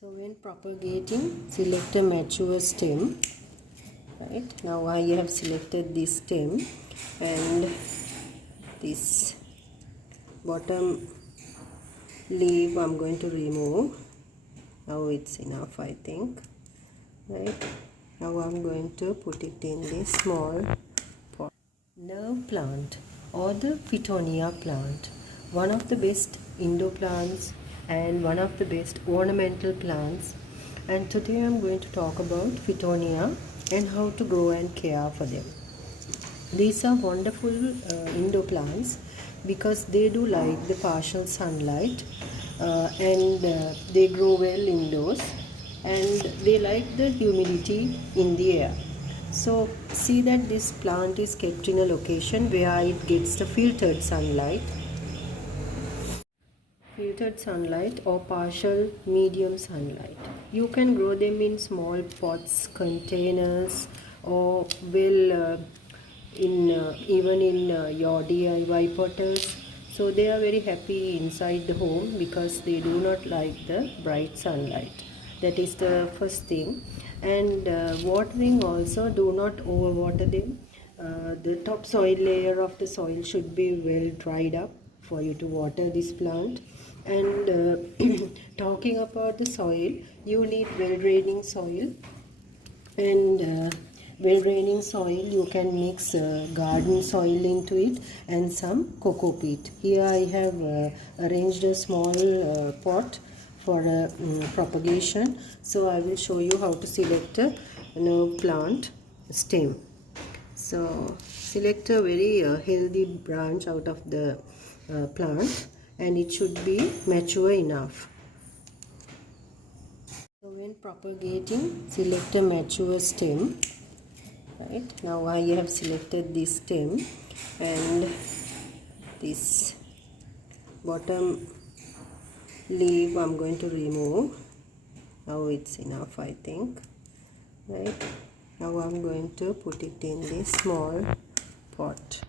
So when propagating, select a mature stem. Right, now I have selected this stem and this bottom leaf I'm going to remove. Now it's enough, I think. Right, now I'm going to put it in this small pot. Nerve plant or the Fittonia plant, one of the best indoor plants and one of the best ornamental plants. And today I'm going to talk about Fittonia and how to grow and care for them. These are wonderful indoor plants because they do like the partial sunlight and they grow well indoors, and they like the humidity in the air. So see that this plant is kept in a location where it gets the filtered sunlight or partial medium sunlight. You can grow them in small pots, containers, or even in your DIY potters. So they are very happy inside the home because they do not like the bright sunlight. That is the first thing. And watering also, do not overwater them. The topsoil layer of the soil should be well dried up for you to water this plant. And talking about the soil, you need well draining soil, and well draining soil you can mix garden soil into it and some cocoa peat. Here I have arranged a small pot for propagation, so I will show you how to select a plant stem. So select a very healthy branch out of the plant, and it should be mature enough. So when propagating, select a mature stem. Right, now I have selected this stem and this bottom leaf I'm going to remove. Now it's enough, I think. Right, now I'm going to put it in this small pot.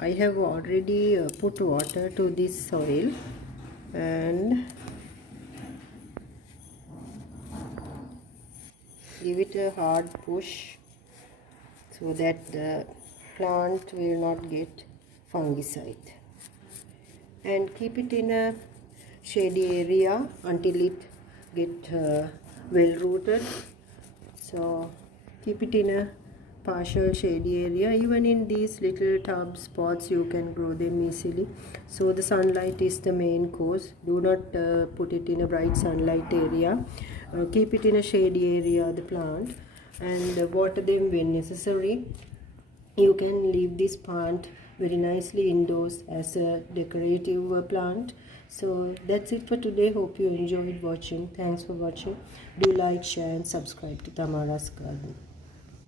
I have already put water to this soil and give it a hard push so that the plant will not get fungicide, and keep it in a shady area until it get well rooted. So keep it in a partial shady area. Even in these little tubs, pots, you can grow them easily. So the sunlight is the main cause. Do not put it in a bright sunlight area. Keep it in a shady area, the plant, and water them when necessary. You can leave this plant very nicely indoors as a decorative plant. So that's it for today. Hope you enjoyed watching. Thanks for watching. Do like, share and subscribe to Thamara's Garden.